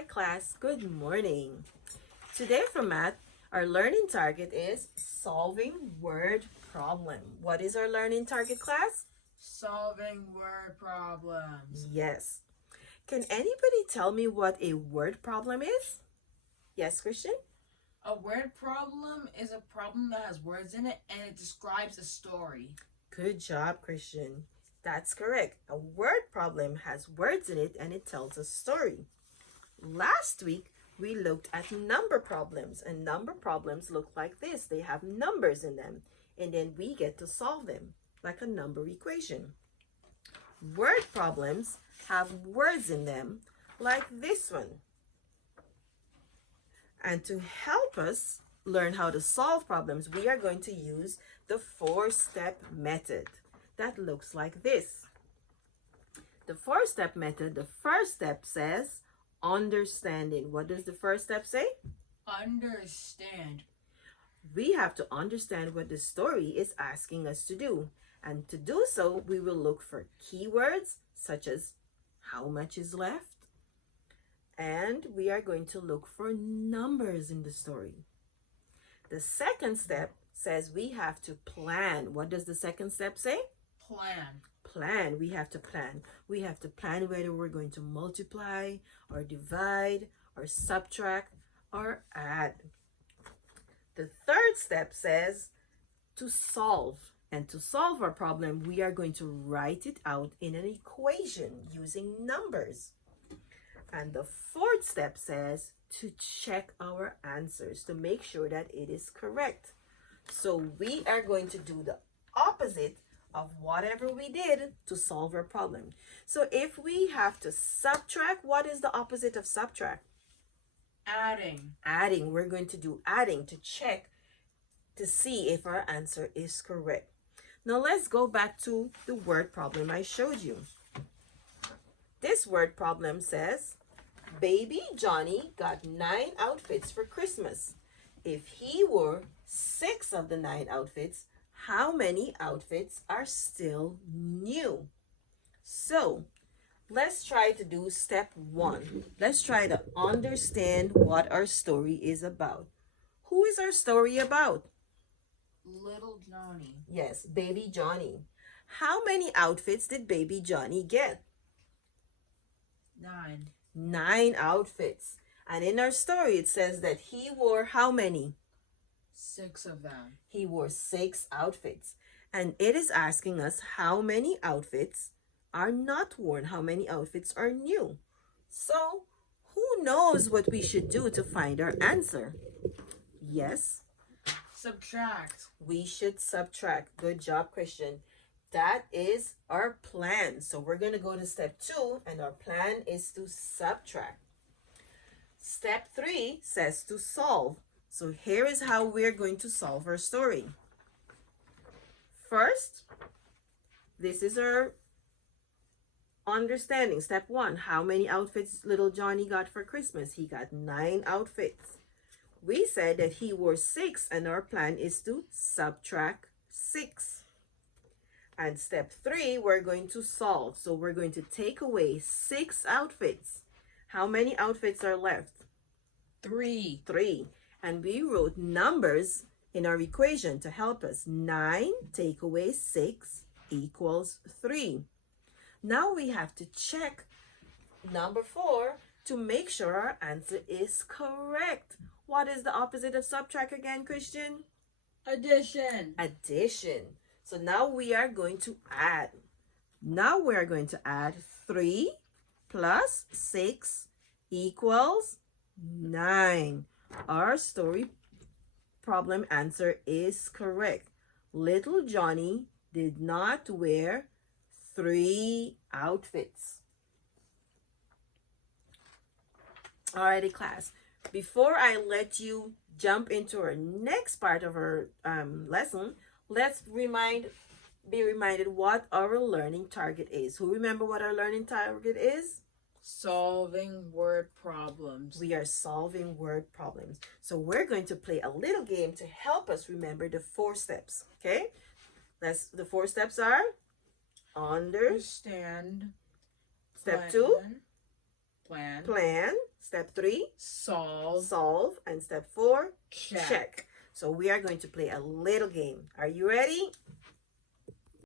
Hi class, good morning. Today for math, our learning target is solving word problem. What is our learning target, class? Solving word problems. Yes. Can anybody tell me what a word problem is? Yes, Christian? A word problem is a problem that has words in it and it describes a story. Good job, Christian. That's correct. A word problem has words in it and it tells a story. Last week, we looked at number problems, and number problems look like this. They have numbers in them, and then we get to solve them like a number equation. Word problems have words in them like this one. And to help us learn how to solve problems, we are going to use the four-step method. That looks like this. The four-step method, the first step says understanding. What does the first step say? Understand. We have to understand what the story is asking us to do. And to do so, we will look for keywords such as how much is left. And we are going to look for numbers in the story. The second step says we have to plan. What does the second step say? Plan. Plan. We have to plan. We have to plan whether we're going to multiply or divide or subtract or add. The third step says to solve. And to solve our problem, we are going to write it out in an equation using numbers. And the fourth step says to check our answers to make sure that it is correct. So we are going to do the opposite of whatever we did to solve our problem. So if we have to subtract, what is the opposite of subtract? Adding. Adding. We're going to do adding to check to see if our answer is correct. Now let's go back to the word problem I showed you. This word problem says, Baby Johnny got 9 outfits for Christmas. If he wore 6 of the 9 outfits, how many outfits are still new? So let's try to do step 1. Let's try to understand what our story is about. Who is our story about? Little Johnny. Yes, Baby Johnny. How many outfits did Baby Johnny get? 9. 9 outfits. And in our story, it says that he wore how many? 6 of them. He wore 6 outfits. And it is asking us how many outfits are not worn, how many outfits are new. So, who knows what we should do to find our answer? Yes, Subtract. we should subtract. Good job, Christian. That is our plan. So we're going to go to step 2, and our plan is to subtract. Step 3 says to solve. So here is how we're going to solve our story. First, this is our understanding. Step 1, how many outfits little Johnny got for Christmas? He got 9 outfits. We said that he wore 6, and our plan is to subtract 6. And step 3, we're going to solve. So we're going to take away 6 outfits. How many outfits are left? 3. 3. And we wrote numbers in our equation to help us. 9 take away 6 equals 3. Now we have to check number 4 to make sure our answer is correct. What is the opposite of subtract again, Christian? Addition. Addition. So now we are going to add. Now we are going to add 3 plus 6 equals 9. Our story problem answer is correct. Little Johnny did not wear 3 outfits. Alrighty, class. Before I let you jump into our next part of our lesson, let's be reminded what our learning target is. Who remember what our learning target is? Solving word problems. We are solving word problems. So we're going to play a little game to help us remember the 4 steps. Okay? The 4 steps are Understand. step 2, plan. Plan. Step 3, Solve. solve. And step 4, Check. check. So we are going to play a little game. Are you ready?